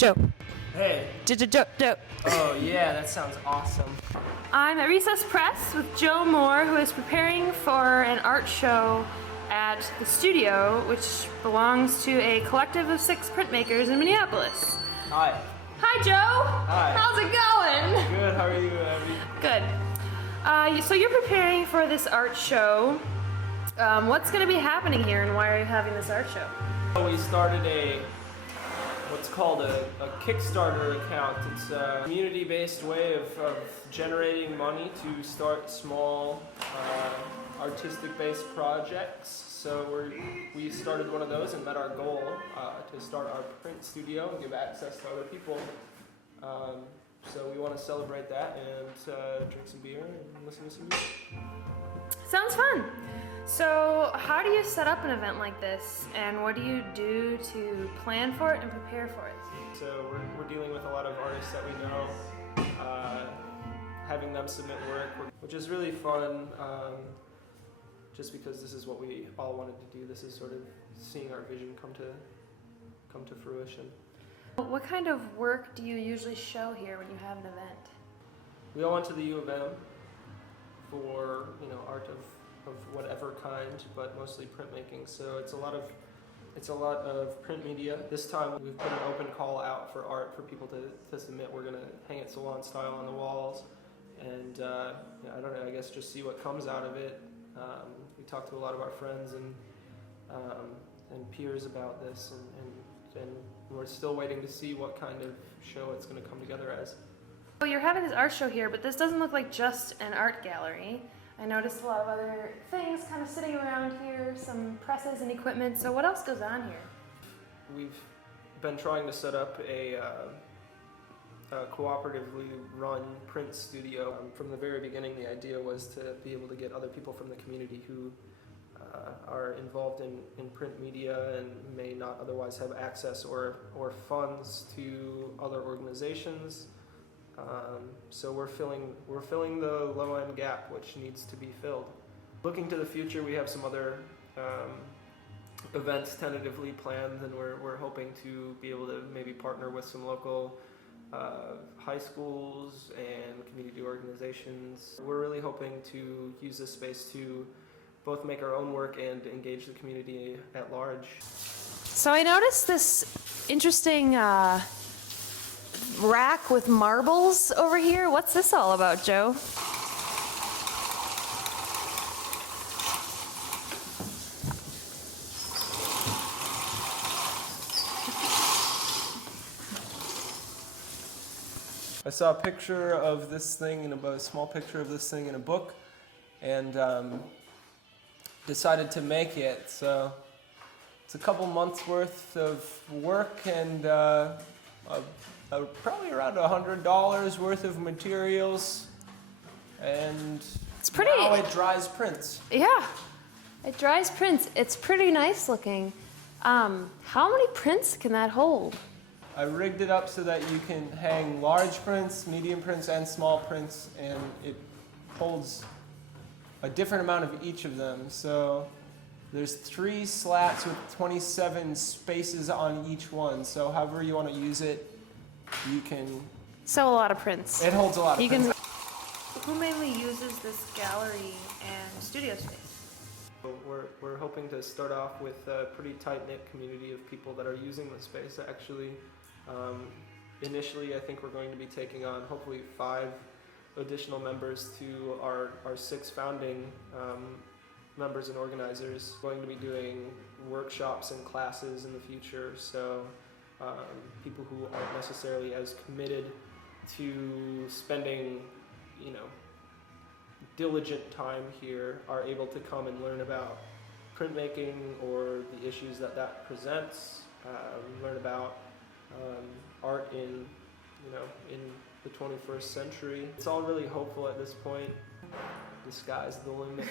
Joe. Hey. Joe. Oh yeah, that sounds awesome. I'm at Recess Press with Joe Moore, who is preparing for an art show at the studio, which belongs to a collective of 6 printmakers in Minneapolis. Hi. Hi, Joe. Hi. How's it going? Good, how are you, Abby? Good. So you're preparing for this art show. What's going to be happening here, and why are you having this art show? We started what's called a Kickstarter account. It's a community-based way of generating money to start small artistic-based projects. So we started one of those and met our goal to start our print studio and give access to other people. So we want to celebrate that and drink some beer and listen to some music. Sounds fun. So how do you set up an event like this, and what do you do to plan for it and prepare for it? So we're dealing with a lot of artists that we know, having them submit work, which is really fun, just because this is what we all wanted to do. This is sort of seeing our vision come to fruition. What kind of work do you usually show here when you have an event? We all went to the U of M for art of whatever kind, but mostly printmaking. So it's a lot of print media. This time we've put an open call out for art for people to submit. We're gonna hang it salon style on the walls, and I don't know, I guess just see what comes out of it. We talked to a lot of our friends and peers about this, and we're still waiting to see what kind of show it's going to come together as. So you're having this art show here, but this doesn't look like just an art gallery. I noticed a lot of other things kind of sitting around here, some presses and equipment. So what else goes on here? We've been trying to set up a cooperatively run print studio. From the very beginning, the idea was to be able to get other people from the community who are involved in print media and may not otherwise have access or funds to other organizations. So we're filling the low-end gap, which needs to be filled. Looking to the future, we have some other events tentatively planned, and we're hoping to be able to maybe partner with some local high schools and community organizations. We're really hoping to use this space to both make our own work and engage the community at large. So I noticed this interesting rack with marbles over here. What's this all about, Joe? I saw a picture of this thing a small picture of this thing in a book, and decided to make it. So it's a couple months worth of work and probably around $100 worth of materials, and It's pretty. now it dries prints. Yeah, it dries prints. It's pretty nice looking. How many prints can that hold? I rigged it up so that you can hang large prints, medium prints, and small prints, and it holds a different amount of each of them. So there's 3 slats with 27 spaces on each one. So however you want to use it, you can. So a lot of prints. It holds a lot of prints. Who mainly uses this gallery and studio space? We're hoping to start off with a pretty tight-knit community of people that are using the space. Actually, initially I think we're going to be taking on hopefully 5 additional members to our 6 founding members and organizers. We're going to be doing workshops and classes in the future, so people who aren't necessarily as committed to spending diligent time here are able to come and learn about printmaking or the issues that presents, learn about art in the 21st century. It's all really hopeful at this point. The sky's the limit.